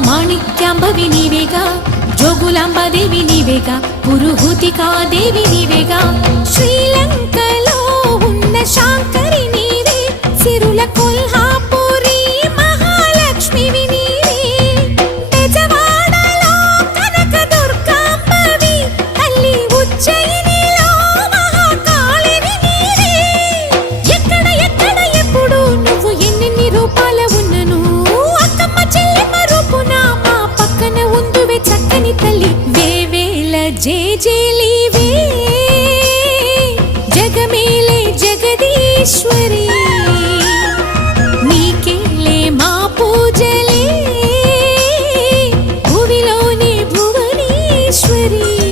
మాణిక్యాంబవి నీవేగా, జోగులాంబాదేవి నీవేగా, పురుహూతికాదేవి నీవేగా. శ్రీలంకలో ఉన్న శాంకరి నీవే, సిరుల కొల్హాపురి మహాలక్ష్మివి నీవే. బెజవాడలో కనక దుర్గాంబవి, తల్లి ఉజ్జయినిలో మహాకాళివి నీవే. ఎక్కడ ఎక్కడ ఎప్పుడు నువ్వు ఎన్నెన్ని రూపాల ఉన్నను, అక్కమ్మ చెల్లెమ్మ రూపున మా పక్కన ఉందువే చక్కని తల్లి. వేవేల జేజేలివే, జగమేలే జగదీశ్వరి.